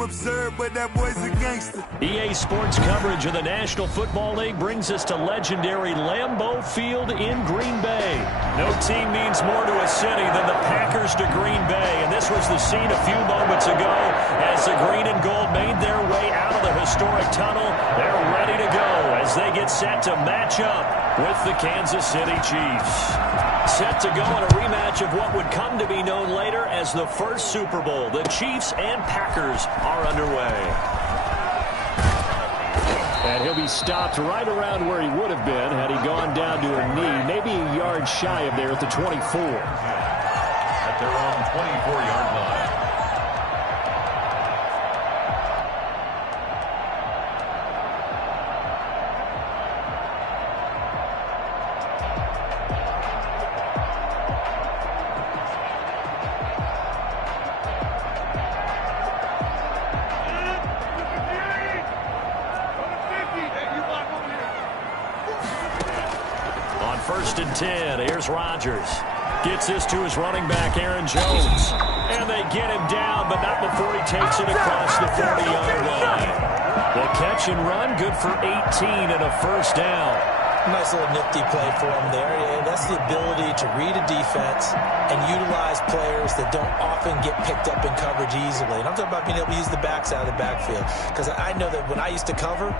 him absurd, but that boy's a gangster. EA Sports coverage of the National Football League brings us to legendary Lambeau Field in Green Bay. No team means more to a city than the Packers to Green Bay, and this was the scene a few moments ago as the green and gold made their way out of the historic tunnel. They're ready to go as they get set to match up with the Kansas City Chiefs. Set to go in a rematch of what would come to be known later as the first Super Bowl. The Chiefs and Packers are underway. And he'll be stopped right around where he would have been had he gone down to a knee, maybe a yard shy of there at the 24. At their own 24-yard line. First and 10. Here's Rodgers. Gets this to his running back, Aaron Jones. And they get him down, but not before he takes it across the 40-yard line. The catch and run, good for 18 and a first down. Nice little nifty play for him there. Yeah, that's the ability to read a defense and utilize players that don't often get picked up in coverage easily. And I'm talking about being able to use the backs out of the backfield. Because I know that when I used to cover,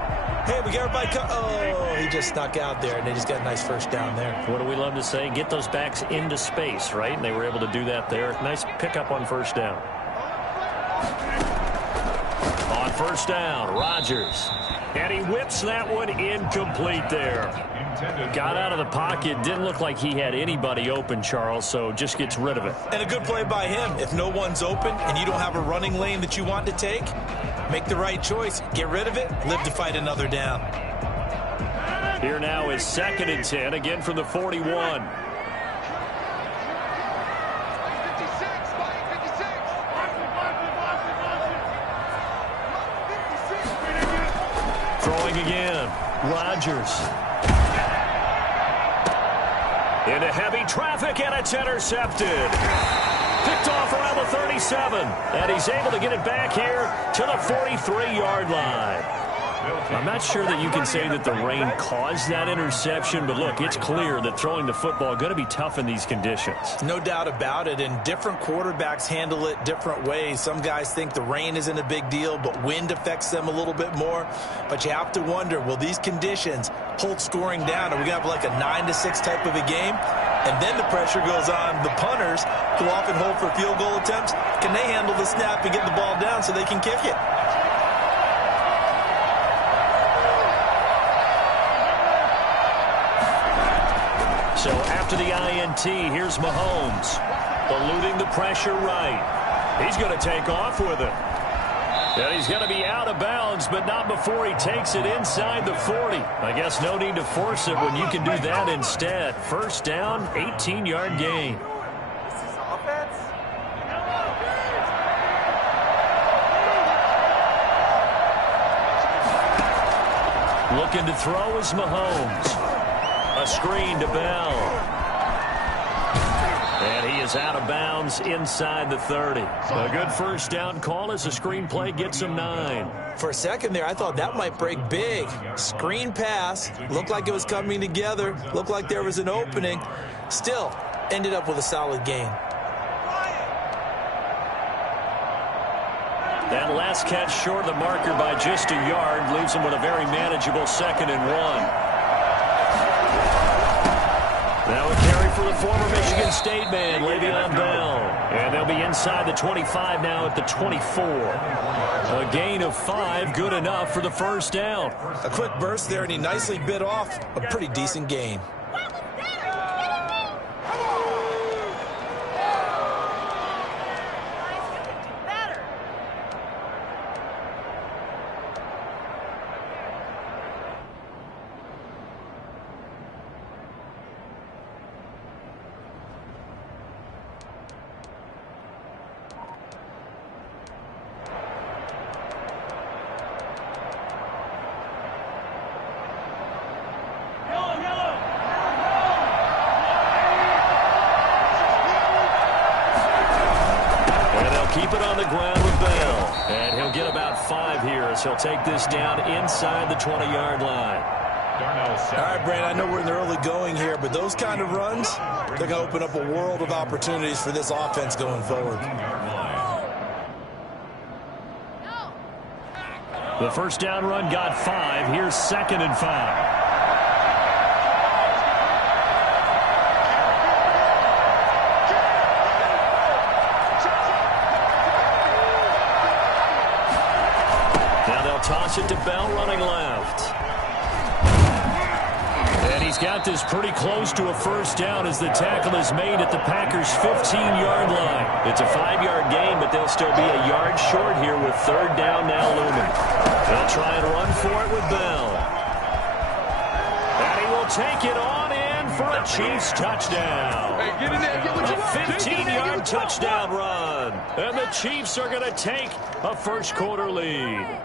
hey, we got everybody oh, he just snuck out there, and they just got a nice first down there. What do we love to say? Get those backs into space, right? And they were able to do that there. Nice pickup on first down. On first down, Rodgers. And he whips that one incomplete there. Got out of the pocket. Didn't look like he had anybody open, Charles, so just gets rid of it. And a good play by him. If no one's open and you don't have a running lane that you want to take, make the right choice. Get rid of it. Live to fight another down. Here now is 2nd and 10, again from the 41. Throwing again. Rodgers. Into heavy traffic, and it's intercepted. Picked off around the 37, and he's able to get it back here to the 43-yard line. I'm not sure that you can say that the rain caused that interception, but look, it's clear that throwing the football is going to be tough in these conditions. No doubt about it, and different quarterbacks handle it different ways. Some guys think the rain isn't a big deal, but wind affects them a little bit more. But you have to wonder, will these conditions hold scoring down? Are we going to have like a 9-6 type of a game? And then the pressure goes on the punters, who often hold for field goal attempts. Can they handle the snap and get the ball down so they can kick it? So after the INT, here's Mahomes, eluding the pressure right. He's going to take off with it. And he's going to be out of bounds, but not before he takes it inside the 40. I guess no need to force it when you can do that instead. First down, 18-yard gain. Looking to throw is Mahomes. A screen to Bell. And he is out of bounds inside the 30. A good first down call as the screen play gets him 9. For a second there, I thought that might break big. Screen pass. Looked like it was coming together. Looked like there was an opening. Still, ended up with a solid gain. That last catch short of the marker by just a yard leaves him with a very manageable 2nd and 1. Now a carry for the former Michigan State man, Le'Veon Bell. And they'll be inside the 25 now at the 24. A gain of 5, good enough for the first down. A quick burst there, and he nicely bit off a pretty decent gain. 5 here as he'll take this down inside the 20-yard line. All right, Brandon, I know we're in the early going here, but those kind of runs, they're going to open up a world of opportunities for this offense going forward. The first down run got 5. Here's 2nd and 5. Toss it to Bell running left. And he's got this pretty close to a first down as the tackle is made at the Packers' 15-yard line. It's a 5-yard gain, but they'll still be a yard short here with 3rd down now looming. They'll try and run for it with Bell. And he will take it on in for a Chiefs touchdown. Hey, get in there, get what you want. A 15-yard touchdown run. And the Chiefs are going to take a first-quarter lead.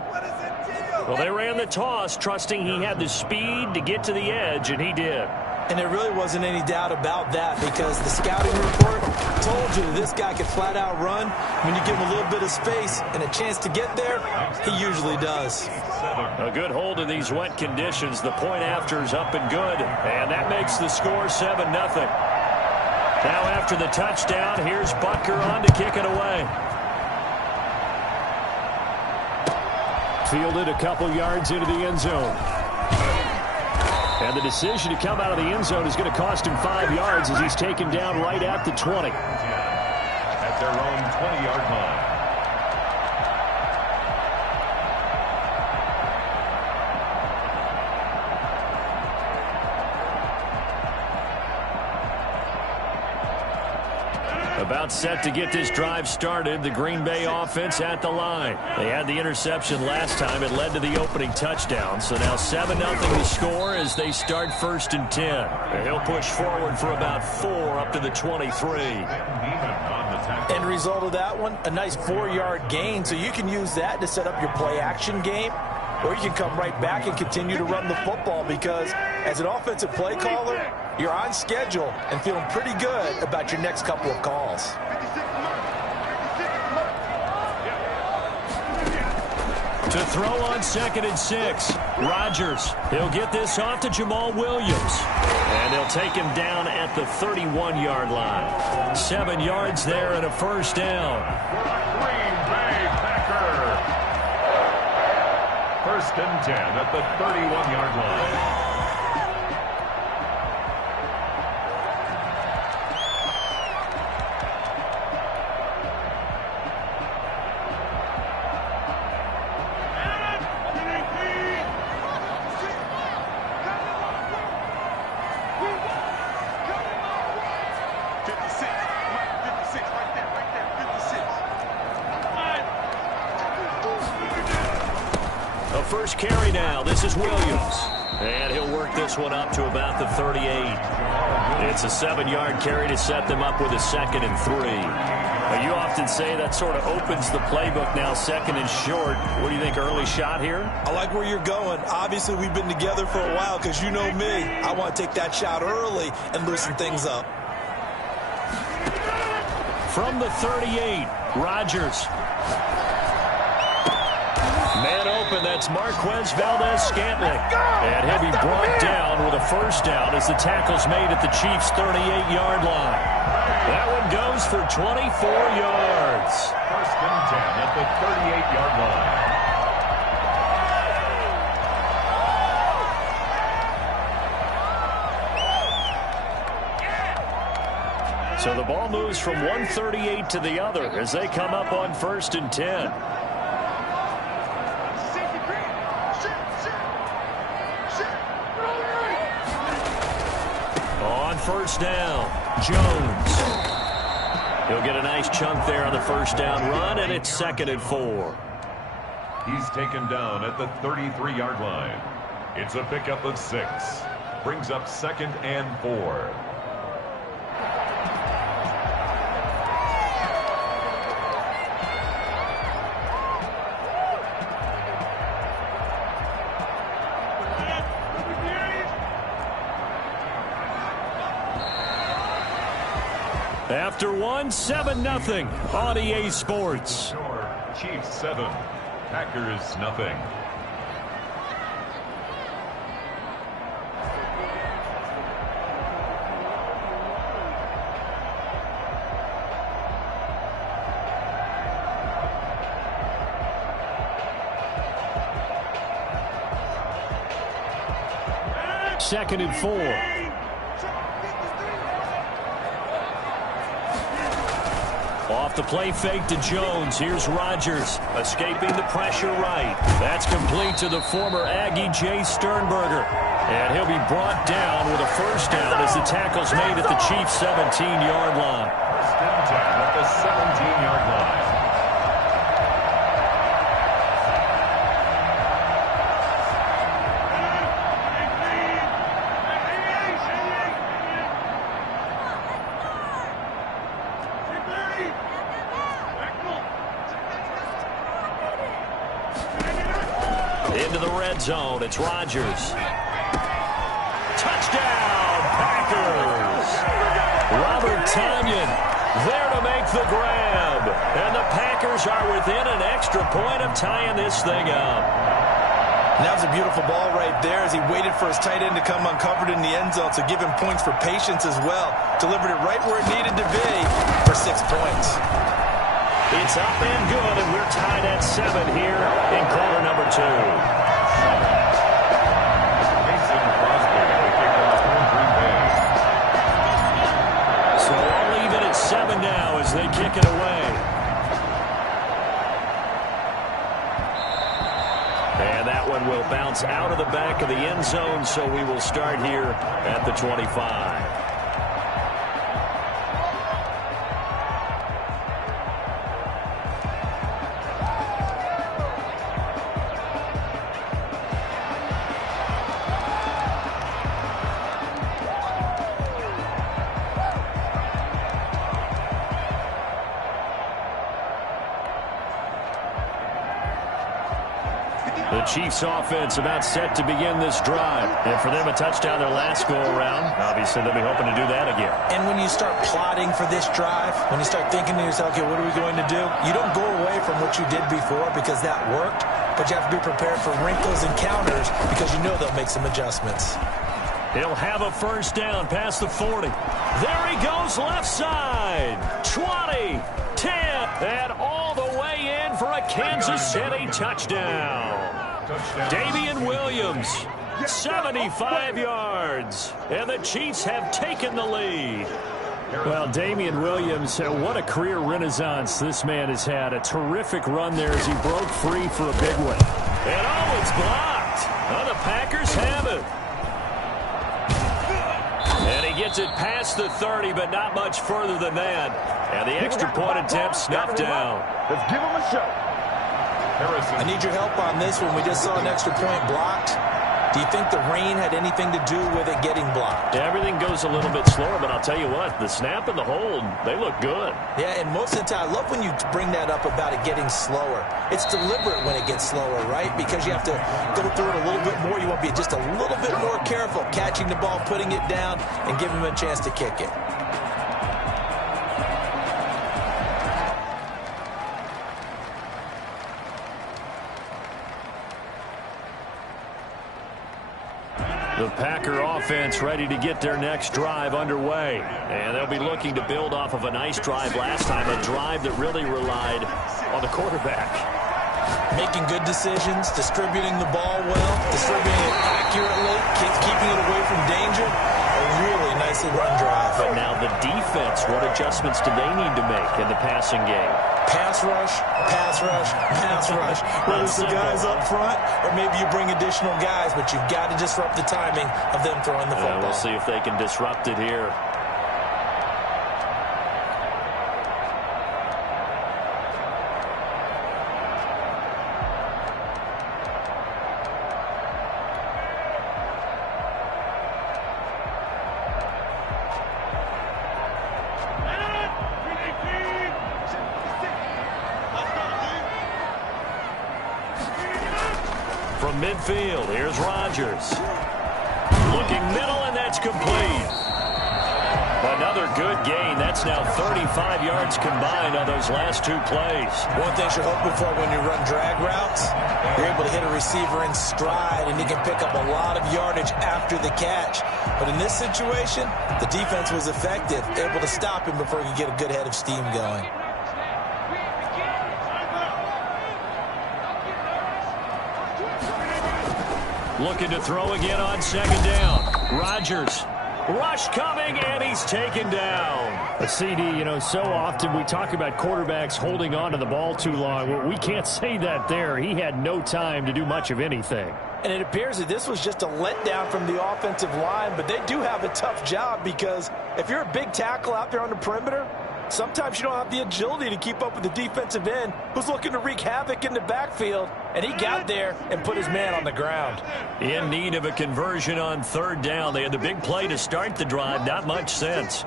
Well, they ran the toss, trusting he had the speed to get to the edge, and he did. And there really wasn't any doubt about that because the scouting report told you this guy could flat out run. When you give him a little bit of space and a chance to get there, he usually does. A good hold in these wet conditions. The point after is up and good, and that makes the score 7-0. Now after the touchdown, here's Butker on to kick it away. Fielded a couple yards into the end zone. And the decision to come out of the end zone is going to cost him 5 yards as he's taken down right at the 20. At their own 20-yard line. About set to get this drive started. The Green Bay offense at the line. They had the interception last time. It led to the opening touchdown. So now 7-0 to score as they start 1st and 10. And he'll push forward for about 4 up to the 23. End result of that one, a nice 4-yard gain. So you can use that to set up your play-action game. Or you can come right back and continue to run the football because as an offensive play caller, you're on schedule and feeling pretty good about your next couple of calls. To throw on 2nd and 6, Rodgers. He'll get this off to Jamal Williams. And they'll take him down at the 31-yard line. 7 yards there and a first down. Green Bay Packers. 1st and 10 at the 31-yard line. First carry now. This is Williams. And he'll work this one up to about the 38. It's a 7-yard carry to set them up with a 2nd and 3. Now, you often say that sort of opens the playbook now, 2nd and short. What do you think, early shot here? I like where you're going. Obviously, we've been together for a while because you know me. I want to take that shot early and loosen things up. From the 38, Rodgers. Man open, that's Marquez Valdez-Scantling. And he'll be brought down with a first down as the tackle's made at the Chiefs' 38-yard line. That one goes for 24 yards. 1st and 10 at the 38-yard line. So the ball moves from one 38 to the other as they come up on 1st and 10. First down, Jones. He'll get a nice chunk there on the first down run, and it's 2nd and 4. He's taken down at the 33-yard line. It's a pickup of 6. Brings up 2nd and 4. After one, 7-0 on EA Sports. Chiefs 7, Packers nothing. Second and 4. Off the play fake to Jones. Here's Rodgers escaping the pressure right. That's complete to the former Aggie Jay Sternberger. And he'll be brought down with a first down as the tackle's made at the Chiefs' 17-yard line. First and 10 at the 17-yard line. Into the red zone. It's Rodgers. Touchdown, Packers. Robert Tonyan there to make the grab. And the Packers are within an extra point of tying this thing up. And that was a beautiful ball right there as he waited for his tight end to come uncovered in the end zone, so give him points for patience as well. Delivered it right where it needed to be for 6 points. It's up and good, and we're tied at 7 here in quarter number 2. Mason Crosby, the kickoff for Green Bay. So I'll leave it at 7 now as they kick it away. And that one will bounce out of the back of the end zone, so we will start here at the 25. The Chiefs offense about set to begin this drive. And for them, a touchdown their last go-around. Obviously, they'll be hoping to do that again. And when you start plotting for this drive, when you start thinking to yourself, okay, what are we going to do? You don't go away from what you did before because that worked, but you have to be prepared for wrinkles and counters because you know they'll make some adjustments. He'll have a first down past the 40. There he goes left side. 20, 10, and all the way in for a Kansas City touchdown. Damian Williams, 75 yards, and the Chiefs have taken the lead. Well, Damian Williams, what a career renaissance this man has had. A terrific run there as he broke free for a big one. And oh, it's blocked. Oh, the Packers have it. And he gets it past the 30, but not much further than that. And the extra point attempt snuffed down. Let's give him a shot. I need your help on this one. We just saw an extra point blocked. Do you think the rain had anything to do with it getting blocked? Everything goes a little bit slower, but I'll tell you what, the snap and the hold, they look good. Yeah, and most of the time, I love when you bring that up about it getting slower. It's deliberate when it gets slower, right? Because you have to go through it a little bit more. You want to be just a little bit more careful catching the ball, putting it down, and giving him a chance to kick it. The Packer offense ready to get their next drive underway. And they'll be looking to build off of a nice drive last time, a drive that really relied on the quarterback. Making good decisions, distributing the ball well, distributing it accurately, keeping it away from danger. A really nicely run drive. But now the defense, what adjustments do they need to make in the passing game? Pass rush, pass rush, pass rush. Whether it's the guys up front or maybe you bring additional guys, but you've got to disrupt the timing of them throwing the football. We'll see if they can disrupt it here. From midfield, here's Rodgers. Looking middle, and that's complete. Another good gain. That's now 35 yards combined on those last two plays. One thing you're hoping for when you run drag routes, you're able to hit a receiver in stride, and he can pick up a lot of yardage after the catch. But in this situation, the defense was effective, able to stop him before he could get a good head of steam going. Looking to throw again on second down. Rodgers. Rush coming, and he's taken down. A CD, so often we talk about quarterbacks holding on to the ball too long. Well, we can't say that there. He had no time to do much of anything. And it appears that this was just a letdown from the offensive line, but they do have a tough job because if you're a big tackle out there on the perimeter, sometimes you don't have the agility to keep up with the defensive end who's looking to wreak havoc in the backfield, and he got there and put his man on the ground. In need of a conversion on third down. They had the big play to start the drive. Not much sense.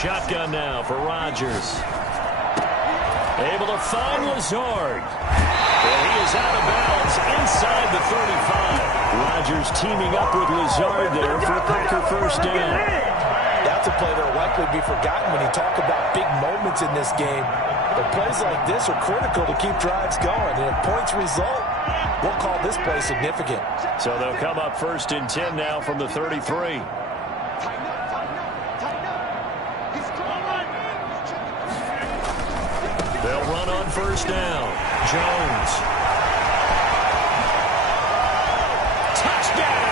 Shotgun now for Rodgers. Able to find Lazard. And he is out of bounds inside the 35. Rodgers teaming up with Lazard there for a Packer first down. That's a play that will likely be forgotten when you talk about big moments in this game. But plays like this are critical to keep drives going. And if points result, we'll call this play significant. So they'll come up first and 10 now from the 33. They'll run on first down. Jones. Touchdown,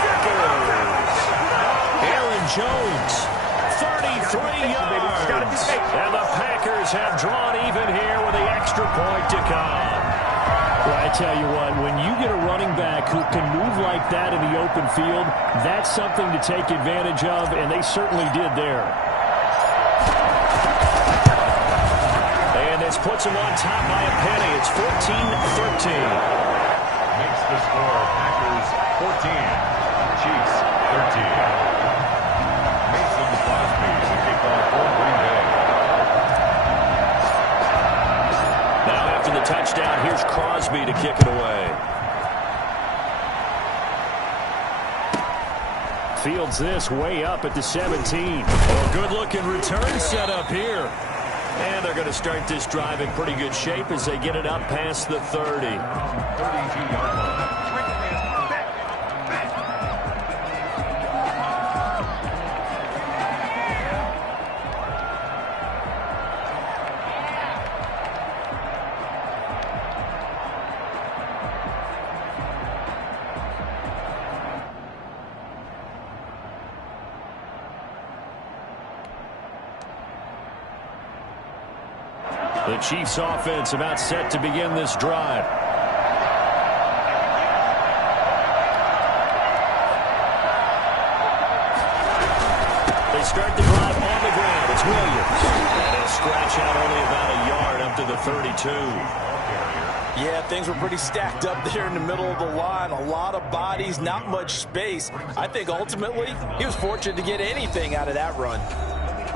Packers! Aaron Jones, 33 yards. And the Packers have drawn even here with the extra point to come. Well, I tell you what, when you get a running back who can move like that in the open field, that's something to take advantage of, and they certainly did there. And this puts them on top by a penny. It's 14-13. Makes the score Packers 14, Chiefs 13. Mason Crosby to kick off for Green Bay. Now after the touchdown, here's Crosby to kick it away. Fields this way up at the 17. Oh, good-looking return set up here. And they're going to start this drive in pretty good shape as they get it up past the 30. 32-yard line. The Chiefs offense about set to begin this drive. They start the drive on the ground. It's Williams. And he'll scratch out only about a yard up to the 32. Yeah, things were pretty stacked up there in the middle of the line. A lot of bodies, not much space. I think ultimately he was fortunate to get anything out of that run.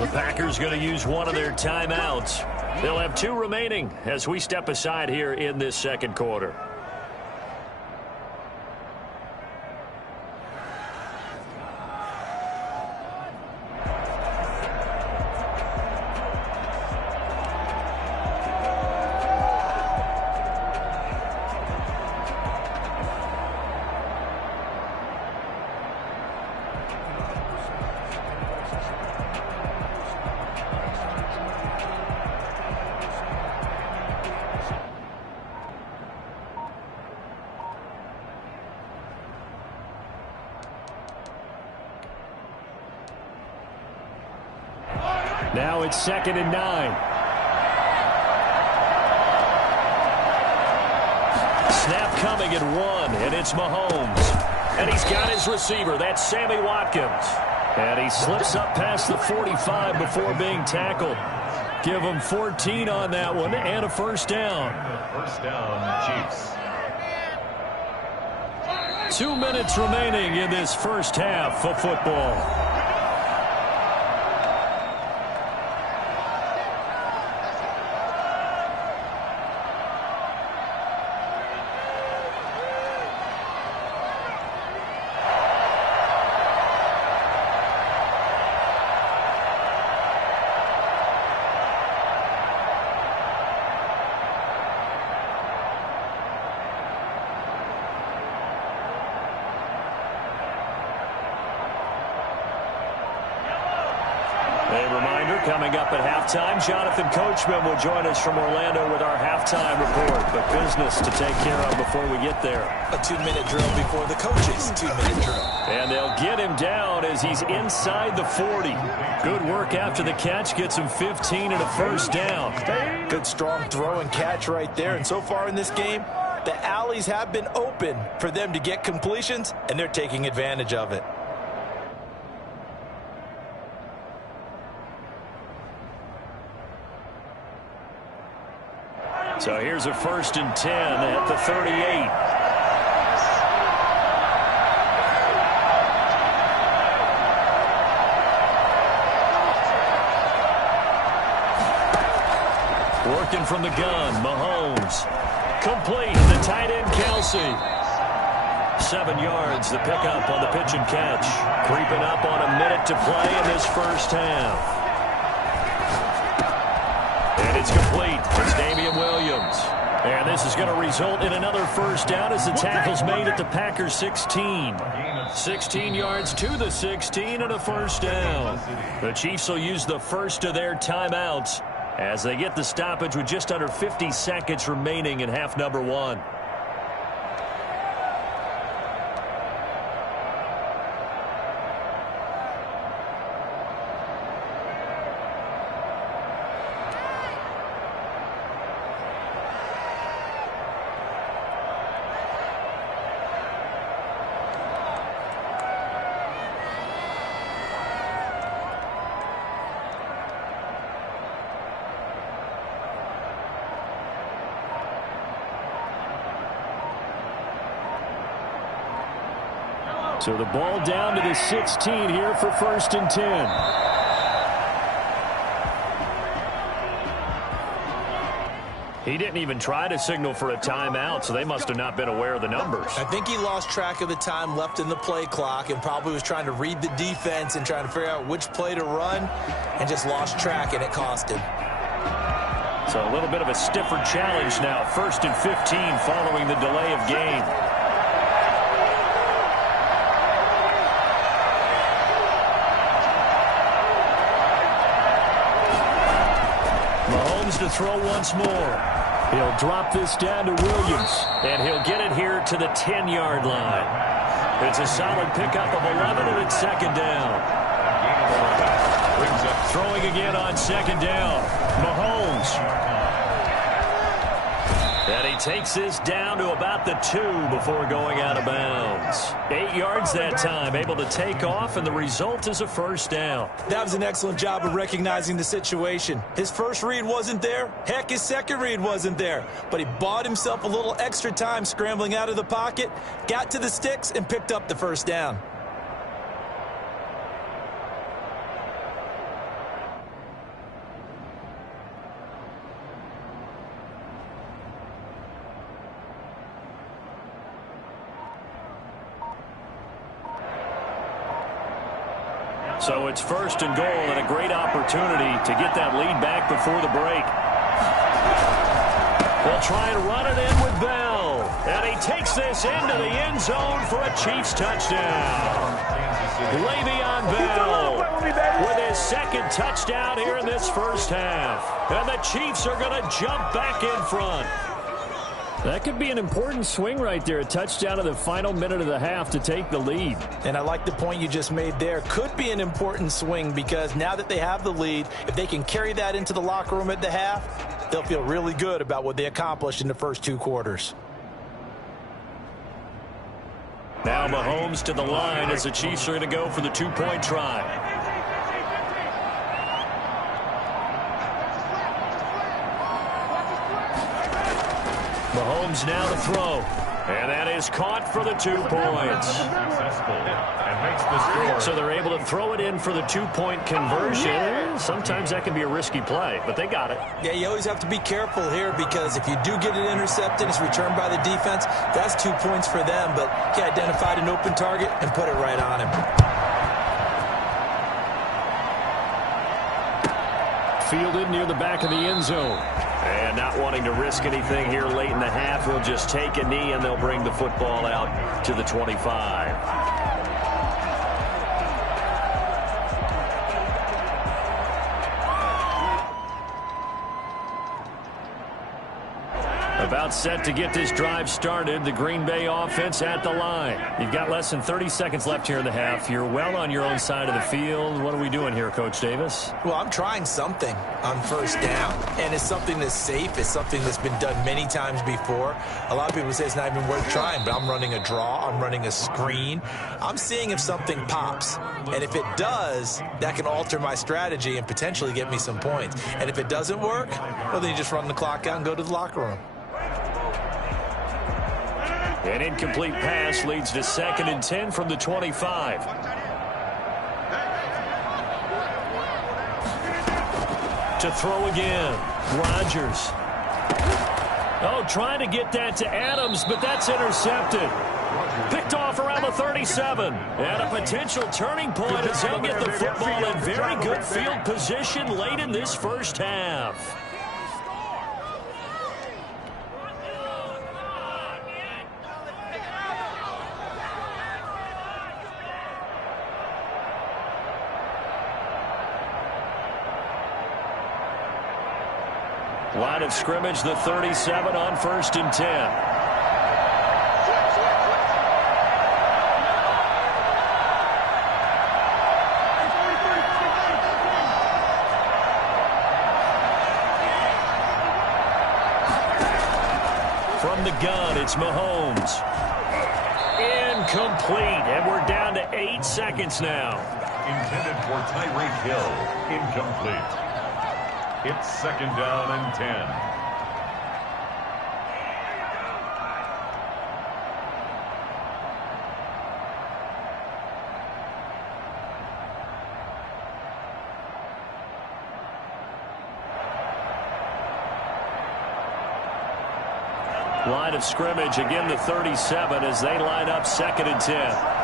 The Packers going to use one of their timeouts. They'll have two remaining as we step aside here in this second quarter. Now it's 2nd and 9. Snap coming at 1, and it's Mahomes. And he's got his receiver. That's Sammy Watkins. And he slips up past the 45 before being tackled. Give him 14 on that one and a first down. First down, Chiefs. 2 minutes remaining in this first half of football. reminder, coming up at halftime, Jonathan Coachman will join us from Orlando with our halftime report. But business to take care of before we get there. A 2-minute drill before the coach's 2-minute drill. And they'll get him down as he's inside the 40. Good work after the catch. Gets him 15 and a first down. Good strong throw and catch right there. And so far in this game, the alleys have been open for them to get completions, and they're taking advantage of it. So here's a 1st and 10 at the 38. Working from the gun, Mahomes. Complete, the tight end, Kelsey. 7 yards, the pickup on the pitch and catch. Creeping up on a minute to play in this first half. And it's complete. It's Damian Williams. And this is going to result in another first down as the tackle's made at the Packers 16. 16 yards to the 16 and a first down. The Chiefs will use the first of their timeouts as they get the stoppage with just under 50 seconds remaining in half number 1. So the ball down to the 16 here for 1st and 10. He didn't even try to signal for a timeout, so they must have not been aware of the numbers. I think he lost track of the time left in the play clock and probably was trying to read the defense and trying to figure out which play to run and just lost track, and it cost him. So a little bit of a stiffer challenge now. 1st and 15 following the delay of game. To throw once more. He'll drop this down to Williams, and he'll get it here to the 10-yard line. It's a solid pickup of 11, and it's 2nd down. Throwing again on 2nd down. Mahomes. And he takes this down to about the 2 before going out of bounds. 8 yards that time, able to take off, and the result is a first down. That was an excellent job of recognizing the situation. His first read wasn't there. Heck, his second read wasn't there. But he bought himself a little extra time scrambling out of the pocket, got to the sticks, and picked up the first down. So it's 1st and goal and a great opportunity to get that lead back before the break. They'll try and run it in with Bell. And he takes this into the end zone for a Chiefs touchdown. Le'Veon Bell with his 2nd touchdown here in this first half. And the Chiefs are going to jump back in front. That could be an important swing right there. A touchdown in the final minute of the half to take the lead. And I like the point you just made there. Could be an important swing because now that they have the lead, if they can carry that into the locker room at the half, they'll feel really good about what they accomplished in the first 2 quarters. Now Mahomes to the line as the Chiefs are going to go for the 2-point try. Mahomes now to throw. And that is caught for the 2 points. Successful and makes the score. So they're able to throw it in for the 2-point conversion. Sometimes that can be a risky play, but they got it. Yeah, you always have to be careful here because if you do get it intercepted, it's returned by the defense, that's 2 points for them. But he identified an open target and put it right on him. Fielded near the back of the end zone. And not wanting to risk anything here late in the half, he'll just take a knee and they'll bring the football out to the 25. About set to get this drive started. The Green Bay offense at the line. You've got less than 30 seconds left here in the half. You're well on your own side of the field. What are we doing here, Coach Davis? Well, I'm trying something on first down, and it's something that's safe. It's something that's been done many times before. A lot of people say it's not even worth trying, but I'm running a draw. I'm running a screen. I'm seeing if something pops, and if it does, that can alter my strategy and potentially get me some points. And if it doesn't work, well, then you just run the clock out and go to the locker room. An incomplete pass leads to 2nd and 10 from the 25. To throw again, Rodgers. Oh, trying to get that to Adams, but that's intercepted. Picked off around the 37. And a potential turning point as he'll get the football in very good field position late in this first half. Line of scrimmage, the 37 on 1st and 10. From the gun, it's Mahomes. Incomplete, and we're down to 8 seconds now. Intended for Tyreek Hill. Incomplete. It's 2nd down and 10. Line of scrimmage, again the 37 as they line up 2nd and 10.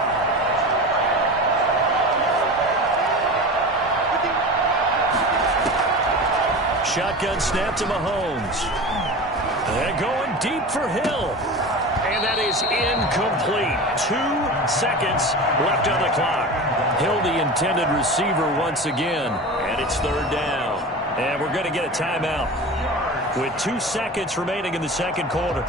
Shotgun snap to Mahomes. They're going deep for Hill. And that is incomplete. 2 seconds left on the clock. Hill, the intended receiver once again. And it's 3rd down. And we're going to get a timeout with 2 seconds remaining in the 2nd quarter.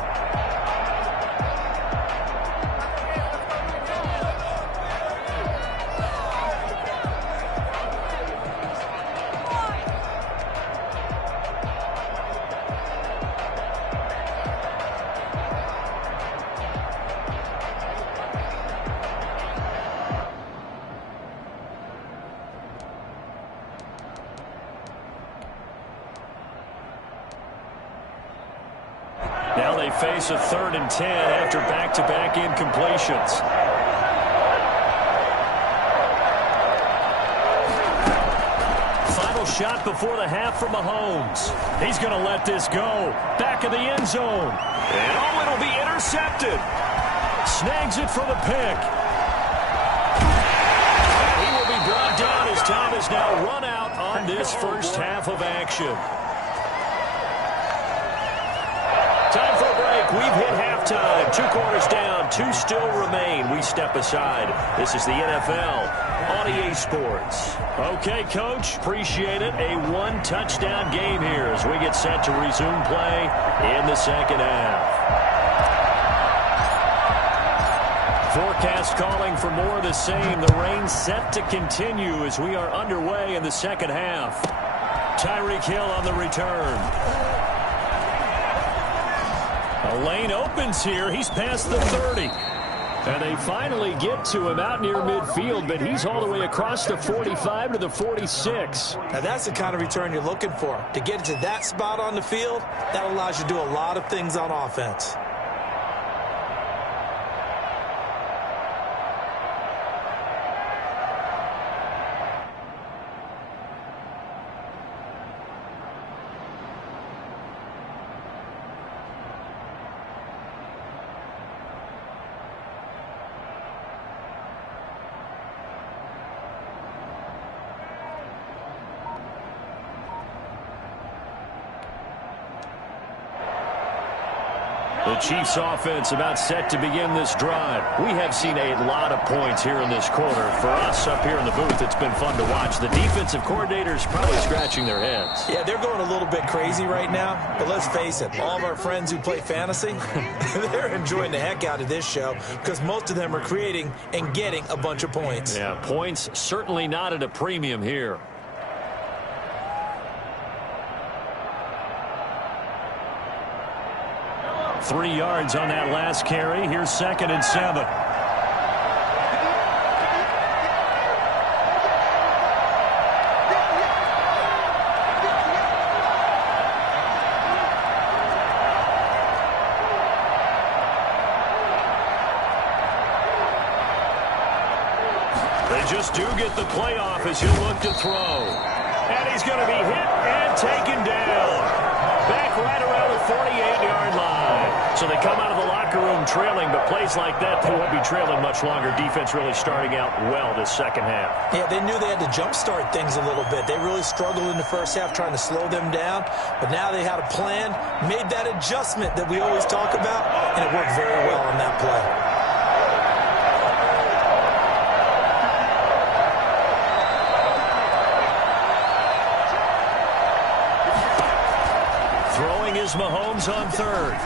Now they face a 3rd and 10 after back-to-back incompletions. Final shot before the half for Mahomes. He's going to let this go. Back of the end zone. And oh, it'll be intercepted. Snags it for the pick. He will be brought down as time is now run out on this first half of action. Time for a break. We've hit halftime. 2 quarters down. 2 still remain. We step aside. This is the NFL on EA Sports. Okay, Coach. Appreciate it. A 1-touchdown game here as we get set to resume play in the 2nd half. Forecast calling for more of the same. The rain set to continue as we are underway in the 2nd half. Tyreek Hill on the return. A lane opens here. He's past the 30. And they finally get to him out near midfield, but he's all the way across the 45 to the 46. Now that's the kind of return you're looking for. To get to that spot on the field, that allows you to do a lot of things on offense. The Chiefs offense about set to begin this drive. We have seen a lot of points here in this quarter. For us up here in the booth, it's been fun to watch. The defensive coordinators probably scratching their heads. Yeah, they're going a little bit crazy right now. But let's face it, all of our friends who play fantasy, they're enjoying the heck out of this show because most of them are creating and getting a bunch of points. Yeah, points certainly not at a premium here. Three yards on that last carry. Here's 2nd and 7. They just do get the play off as he'll look to throw. And he's going to be hit and taken down. Back right around the 48-yard line. So they come out of the locker room trailing, but plays like that, they won't be trailing much longer. Defense really starting out well this second half. Yeah, they knew they had to jumpstart things a little bit. They really struggled in the first half trying to slow them down, but now they had a plan, made that adjustment that we always talk about, and it worked very well on that play. Throwing is Mahomes on 3rd.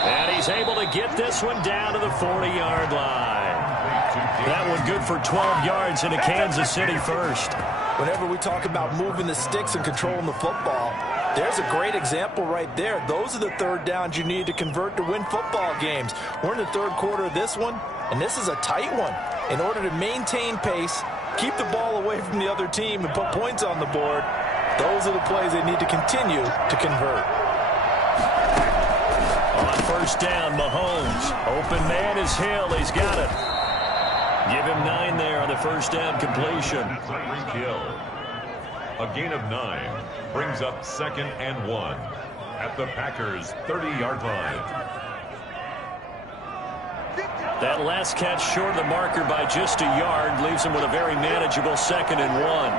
And he's able to get this one down to the 40-yard line. That one good for 12 yards into Kansas City first. Whenever we talk about moving the sticks and controlling the football, there's a great example right there. Those are the third downs you need to convert to win football games. We're in the third quarter of this one, and this is a tight one. In order to maintain pace, keep the ball away from the other team, and put points on the board, those are the plays they need to continue to convert. On first down, Mahomes. Open man is Hill. He's got it. Give him 9 there on the first down completion. Hill. A gain of 9 brings up 2nd and 1 at the Packers' 30-yard line. That last catch short of the marker by just a yard leaves him with a very manageable 2nd and 1.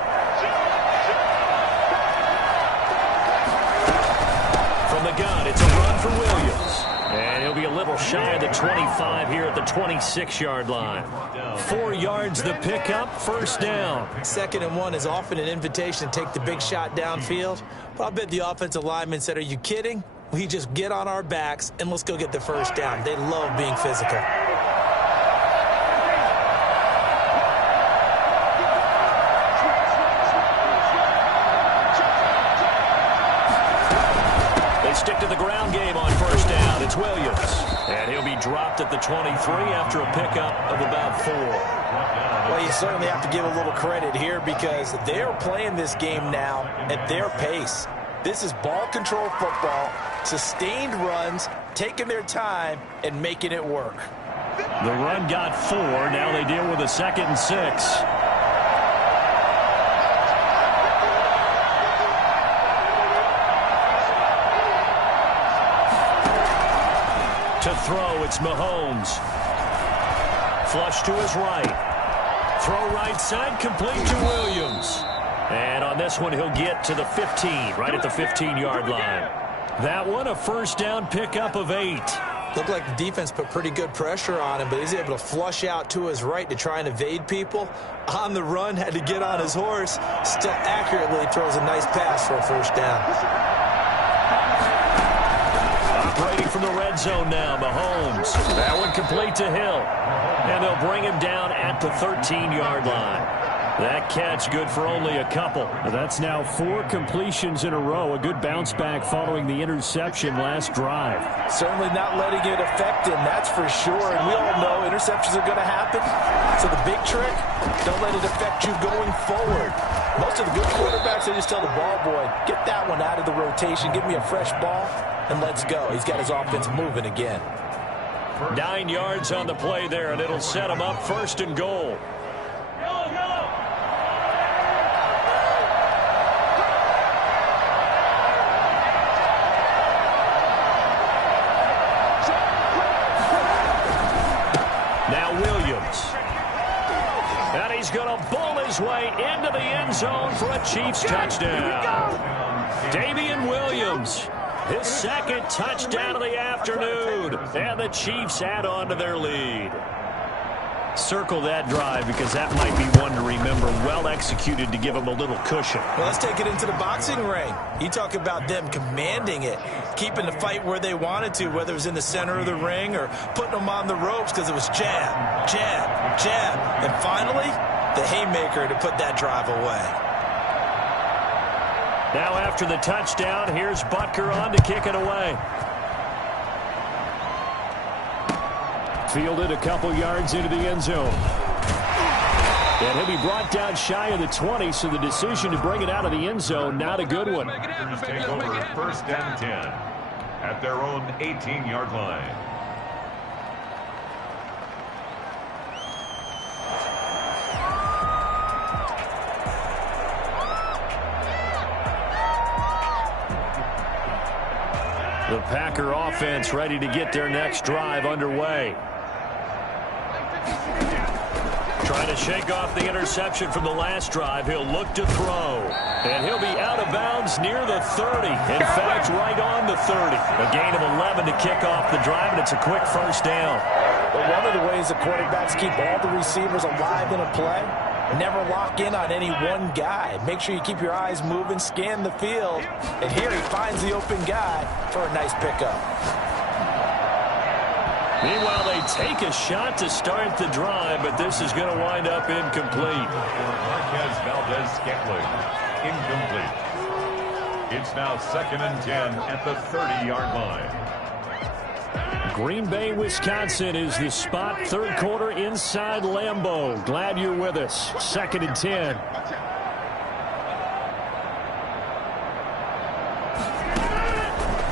From the gun, it's a run for Williams. And he'll be a little shy of the 25 here at the 26-yard line. 4 yards the pickup, first down. 2nd and 1 is often an invitation to take the big shot downfield. But I bet the offensive lineman said, are you kidding? We just get on our backs and let's go get the first down. They love being physical. Stick to the ground game on first down. It's Williams. And he'll be dropped at the 23 after a pickup of about 4. Well, you certainly have to give a little credit here because they're playing this game now at their pace. This is ball control football, sustained runs, taking their time, and making it work. The run got 4. Now they deal with a 2nd and 6. To throw, it's Mahomes. Flush to his right. Throw right side, complete to Williams. And on this one, he'll get to the 15, right at the 15-yard line. That one, a first down pickup of 8. Looked like the defense put pretty good pressure on him, but he's able to flush out to his right to try and evade people. On the run, had to get on his horse. Still accurately throws a nice pass for a first down. Operating from the red zone now, Mahomes. That one complete to Hill. And they'll bring him down at the 13-yard line. That catch good for only a couple. That's now 4 completions in a row. A good bounce back following the interception last drive. Certainly not letting it affect him, that's for sure. And we all know interceptions are going to happen. So the big trick, don't let it affect you going forward. Most of the good quarterbacks, they just tell the ball boy, get that one out of the rotation, give me a fresh ball, and let's go. He's got his offense moving again. 9 yards on the play there, and it'll set him up first and goal. Now Williams. And he's going to bowl his way into the end zone for a Chiefs touchdown. Damian Williams. his second touchdown of the afternoon. And the Chiefs add on to their lead. Circle that drive because that might be one to remember. Well executed to give them a little cushion. Well, let's take it into the boxing ring. You talk about them commanding it, keeping the fight where they wanted to, whether it was in the center of the ring or putting them on the ropes because it was jab, jab, jab. And finally, the haymaker to put that drive away. Now after the touchdown, here's Butker on to kick it away. Fielded a couple yards into the end zone. And he'll be brought down shy of the 20, so the decision to bring it out of the end zone, not a good one. Packers take over 1st and 10 at their own 18-yard line. The Packer offense ready to get their next drive underway. Trying to shake off the interception from the last drive. He'll look to throw. And he'll be out of bounds near the 30. In fact, right on the 30. A gain of 11 to kick off the drive, and it's a quick first down. But one of the ways the quarterbacks keep all the receivers alive in a play, never lock in on any one guy. Make sure you keep your eyes moving, scan the field. And here he finds the open guy for a nice pickup. Meanwhile, they take a shot to start the drive, but this is going to wind up incomplete. Marquez Valdez-Scantling, incomplete. It's now 2nd and 10 at the 30-yard line. Green Bay, Wisconsin is the spot. Third quarter inside Lambeau. Glad you're with us. 2nd and 10.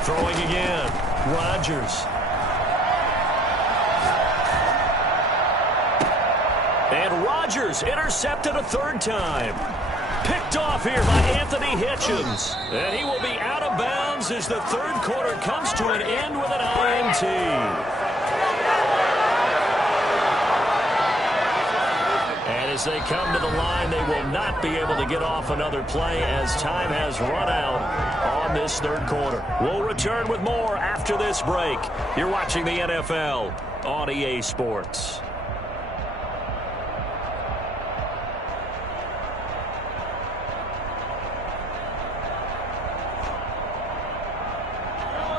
Throwing again. Rodgers. And Rodgers intercepted a third time. Picked off here by Anthony Hitchens. And he will be out of bounds as the third quarter comes to an end with an INT. And as they come to the line, they will not be able to get off another play as time has run out on this third quarter. We'll return with more after this break. You're watching the NFL on EA Sports.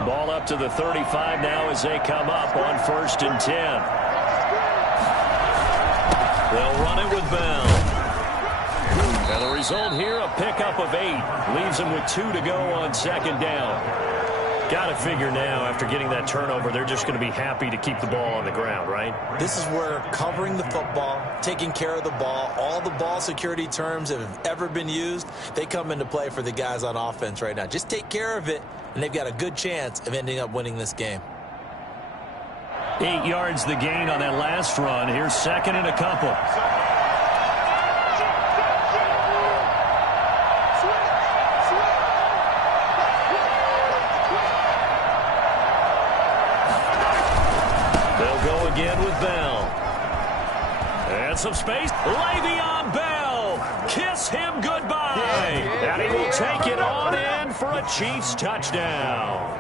Ball up to the 35 now as they come up on 1st and 10. They'll run it with Bell. And the result here, a pickup of 8. Leaves them with 2 to go on 2nd down. Got to figure now, after getting that turnover, they're just going to be happy to keep the ball on the ground, right? This is where covering the football, taking care of the ball, all the ball security terms that have ever been used, they come into play for the guys on offense right now. Just take care of it, and they've got a good chance of ending up winning this game. 8 yards the gain on that last run. Here's 2nd and a couple. They'll go again with Bell. And some space. Le'Veon Bell. Kiss him goodbye. And he will take it on in for a Chiefs touchdown.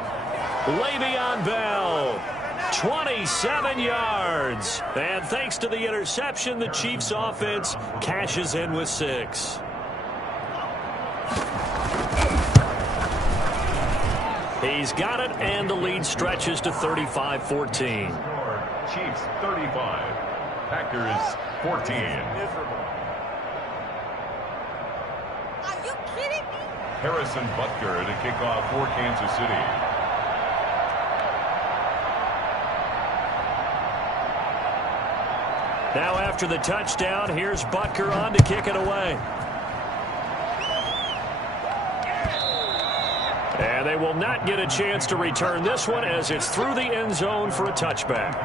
Le'Veon Bell. 27 yards. And thanks to the interception, the Chiefs offense cashes in with 6. He's got it, and the lead stretches to 35-14. Chiefs 35, Packers 14. Are you kidding me? Harrison Butker to kick off for Kansas City. Now after the touchdown, here's Butker on to kick it away. And they will not get a chance to return this one as it's through the end zone for a touchback.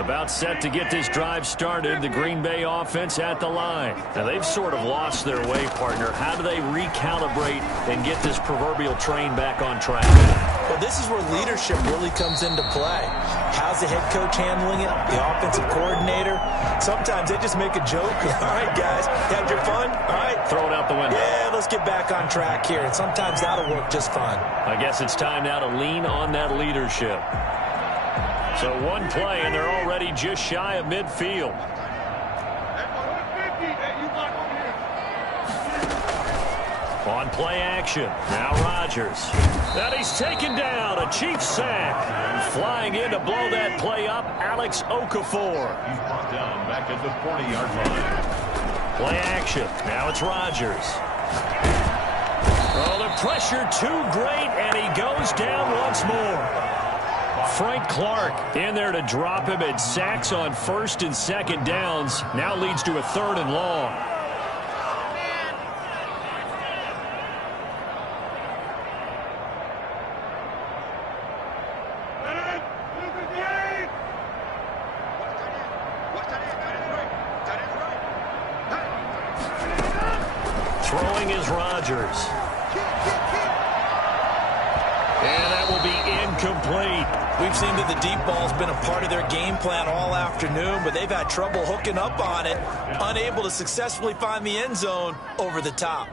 About set to get this drive started, the Green Bay offense at the line. Now, they've sort of lost their way, partner. How do they recalibrate and get this proverbial train back on track? Well, this is where leadership really comes into play. How's the head coach handling it? The offensive coordinator? Sometimes they just make a joke. All right, guys, had your fun? All right. Throw it out the window. Yeah, let's get back on track here. And sometimes that'll work just fine. I guess it's time now to lean on that leadership. So one play, and they're already just shy of midfield. On play action. Now Rodgers. And he's taken down. A Chiefs sack. Flying in to blow that play up, Alex Okafor. He's brought down back at the 40-yard line. Play action. Now it's Rodgers. Oh, the pressure too great, and he goes down once more. Frank Clark in there to drop him at sacks on first and second downs. Now leads to a 3rd and long. Throwing is Rodgers. And that will be incomplete. We've seen that the deep ball's been a part of their game plan all afternoon, but they've had trouble hooking up on it, unable to successfully find the end zone over the top.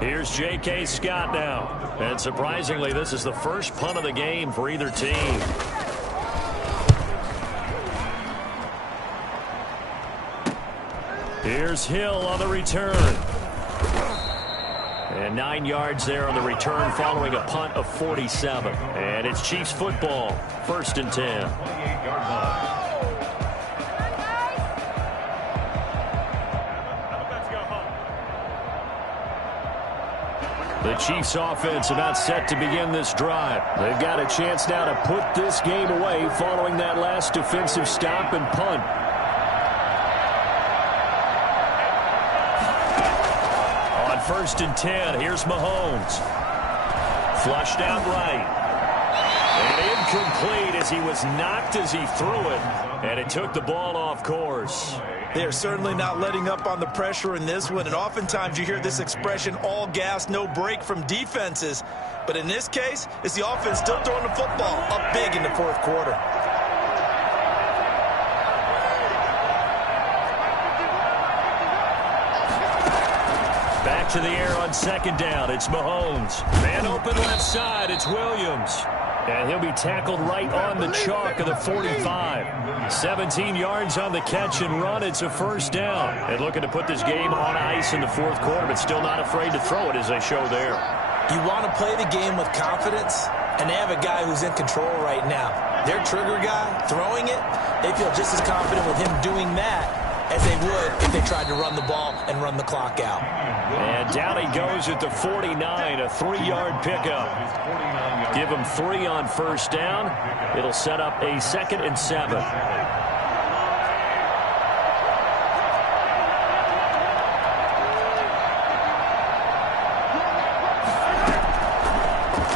Here's J.K. Scott now. And surprisingly, this is the first punt of the game for either team. Here's Hill on the return. And 9 yards there on the return following a punt of 47. And it's Chiefs football, 1st and 10. 28-yard line. The Chiefs offense about set to begin this drive. They've got a chance now to put this game away following that last defensive stop and punt. On 1st and 10, here's Mahomes. Flushed out right. And incomplete as he was knocked as he threw it. And it took the ball off course. They are certainly not letting up on the pressure in this one, and oftentimes you hear this expression, all gas, no break from defenses. But in this case, it's the offense still throwing the football up big in the 4th quarter. Back to the air on 2nd down. It's Mahomes. Man open left side. It's Williams. And he'll be tackled right on the chalk of the 45. 17 yards on the catch and run. It's a 1st down. And looking to put this game on ice in the 4th quarter, but still not afraid to throw it as they show there. You want to play the game with confidence, and they have a guy who's in control right now. Their trigger guy, throwing it, they feel just as confident with him doing that as they would if they tried to run the ball and run the clock out. And down he goes at the 49, a 3-yard pickup. Give him 3 on 1st down. It'll set up a 2nd and 7.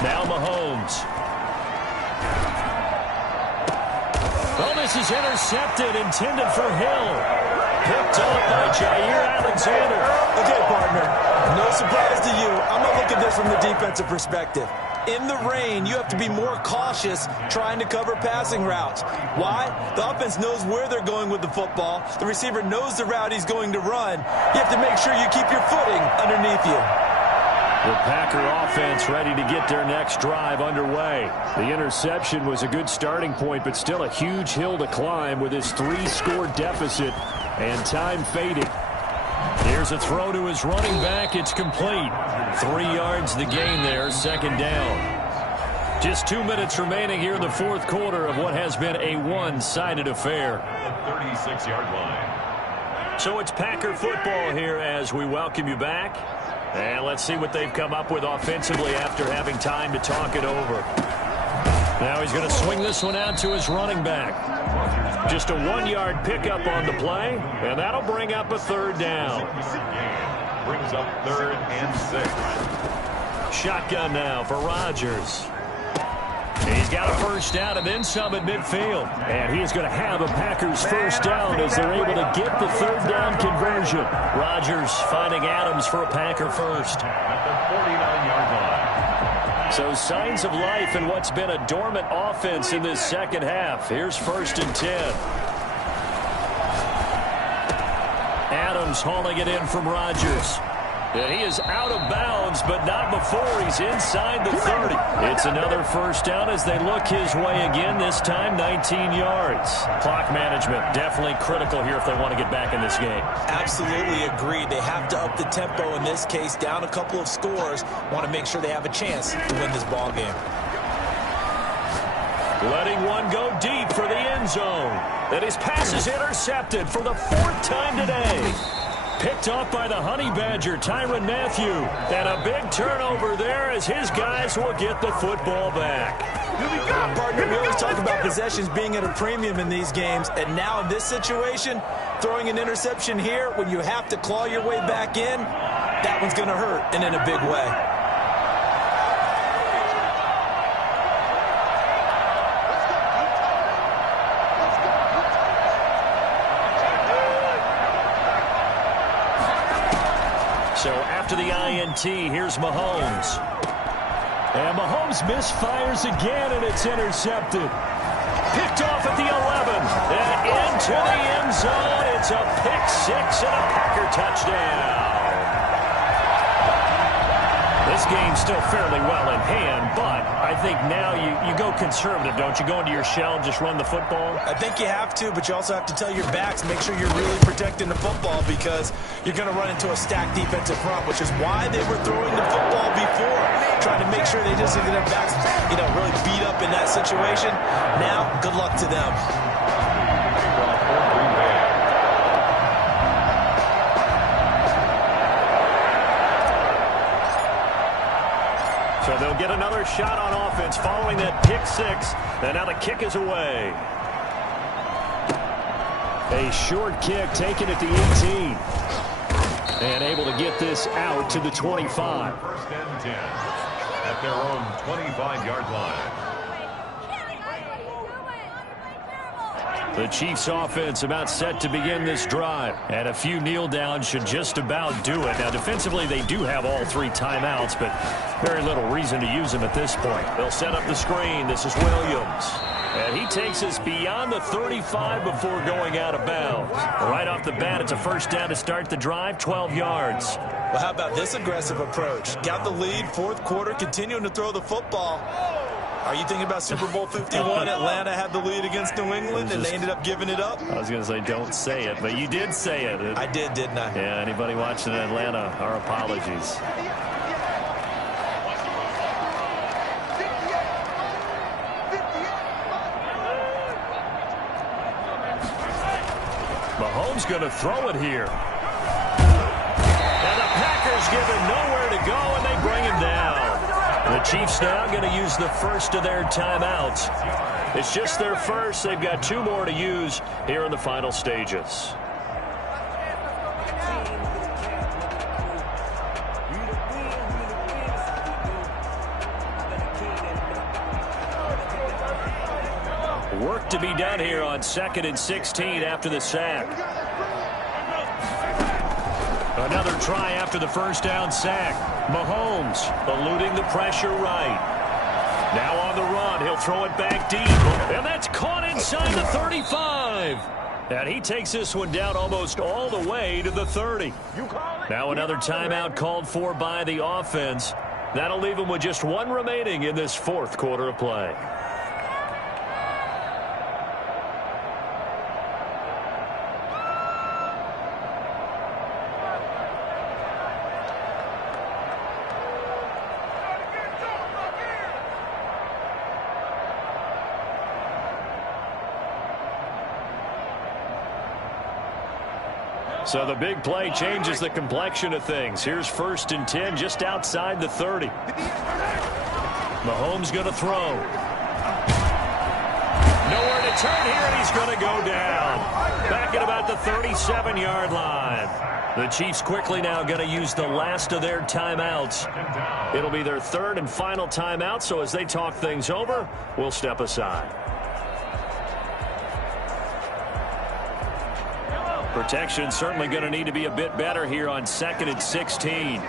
Now Mahomes. Oh, this is intercepted, intended for Hill. Picked up by Jair Alexander. Okay, partner, no surprise to you. I'm going to look at this from the defensive perspective. In the rain, you have to be more cautious trying to cover passing routes. Why? The offense knows where they're going with the football. The receiver knows the route he's going to run. You have to make sure you keep your footing underneath you. The Packer offense ready to get their next drive underway. The interception was a good starting point, but still a huge hill to climb with this 3-score deficit and time fading. Here's a throw to his running back. It's complete. 3 yards the gain there, second down. Just 2 minutes remaining here in the fourth quarter of what has been a one-sided affair. 36-yard line. So it's Packer football here as we welcome you back. And let's see what they've come up with offensively after having time to talk it over. Now he's going to swing this one out to his running back. Just a 1-yard pickup on the play, and that'll bring up a third down. Brings up 3rd and 6. Shotgun now for Rodgers. He's got a first down and then some at midfield. And he's going to have a Packers first down as they're able to get the third down conversion. Rodgers finding Adams for a Packer first. At the 49-yard line. So signs of life in what's been a dormant offense in this second half. Here's 1st and 10. Adams hauling it in from Rodgers. And he is out of bounds, but not before he's inside the 30. It's another first down as they look his way again, this time 19 yards. Clock management definitely critical here if they want to get back in this game. Absolutely agreed. They have to up the tempo in this case, down a couple of scores. Want to make sure they have a chance to win this ball game. Letting one go deep for the end zone. And his pass is intercepted for the 4th time today. Picked off by the Honey Badger, Tyrann Mathieu. And a big turnover there as his guys will get the football back. Partner, we always talk about possessions being at a premium in these games. And now in this situation, throwing an interception here when you have to claw your way back in, that one's going to hurt, and in a big way. So after the INT, here's Mahomes. And Mahomes misfires again, and it's intercepted. Picked off at the 11. And into the end zone. It's a pick 6 and a Packer touchdown. This game's still fairly well in hand, but I think now you go conservative, don't you? Go into your shell and just run the football? I think you have to, but you also have to tell your backs, make sure you're really protecting the football because you're going to run into a stacked defensive front, which is why they were throwing the football before, trying to make sure they just get their backs, really beat up in that situation. Now, good luck to them. So they'll get another shot on offense following that pick 6. And now the kick is away. A short kick taken at the 18. And able to get this out to the 25. 1st and 10 at their own 25-yard line. The Chiefs offense about set to begin this drive. And a few kneel downs should just about do it. Now defensively they do have all 3 timeouts, but very little reason to use them at this point. They'll set up the screen. This is Williams. And he takes us beyond the 35 before going out of bounds. Right off the bat, it's a first down to start the drive, 12 yards. Well, how about this aggressive approach? Got the lead, 4th quarter, continuing to throw the football. Are you thinking about Super Bowl 51? Atlanta had the lead against New England, and they ended up giving it up? I was going to say don't say it, but you did say it. I did, didn't I? Yeah, anybody watching in Atlanta, our apologies. Mahomes going to throw it here. And the Packers given nowhere to go, and they bring him down. The Chiefs now going to use the first of their timeouts. It's just their first. They've got 2 more to use here in the final stages. Work to be done here on 2nd and 16 after the sack. Another try after the first down sack. Mahomes eluding the pressure right. Now on the run, he'll throw it back deep. And that's caught inside the 35. And he takes this one down almost all the way to the 30. Now another timeout called for by the offense. That'll leave him with just 1 remaining in this 4th quarter of play. So the big play changes the complexion of things. Here's 1st and 10 just outside the 30. Mahomes going to throw. Nowhere to turn here, and he's going to go down. Back at about the 37-yard line. The Chiefs quickly now going to use the last of their timeouts. It'll be their 3rd and final timeout, so as they talk things over, we'll step aside. Protection certainly going to need to be a bit better here on 2nd and 16.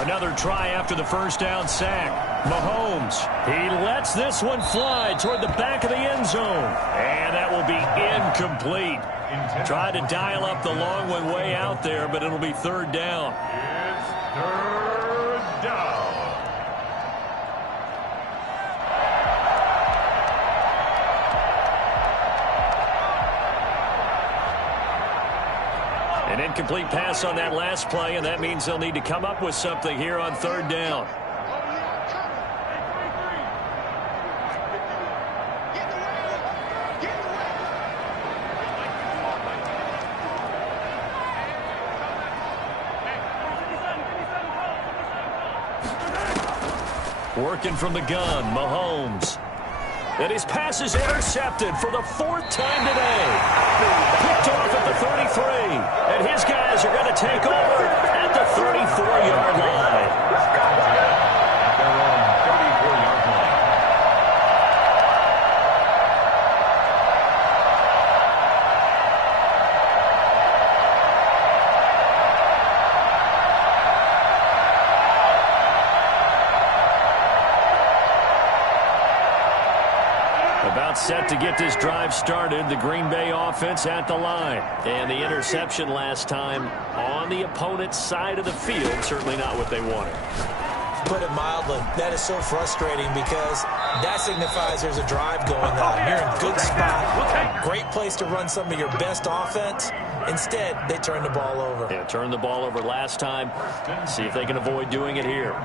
Another try after the 1st down sack. Mahomes, he lets this one fly toward the back of the end zone. And that will be incomplete. Tried to dial up the long one way out there, but it'll be 3rd down. It's 3rd down. An incomplete pass on that last play, and that means they'll need to come up with something here on 3rd down. Working from the gun, Mahomes. And his pass is intercepted for the 4th time today. Picked off at the 33. And his guys are going to take over at the 34-yard line. Their own 34-yard line. About set to get this drive started. The Green Bay offense at the line. And the interception last time on the opponent's side of the field. Certainly not what they wanted. Put it mildly, that is so frustrating because that signifies there's a drive going on. You're in a good spot. Great place to run some of your best offense. Instead, they turn the ball over. Yeah, turned the ball over last time. See if they can avoid doing it here.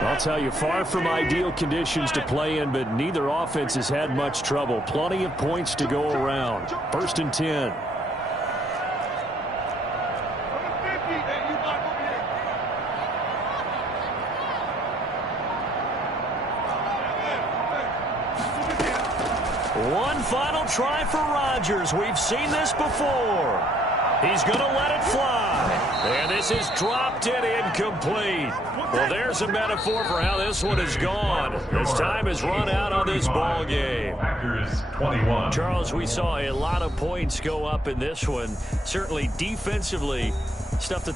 I'll tell you, far from ideal conditions to play in, but neither offense has had much trouble. Plenty of points to go around. 1st and 10. One final try for Rodgers. We've seen this before. He's going to let it fly. And this is dropped in incomplete. Well, there's a metaphor for how this one has gone. As time has run out on this ball game. Packers 21. Charles, we saw a lot of points go up in this one. Certainly defensively, stuff that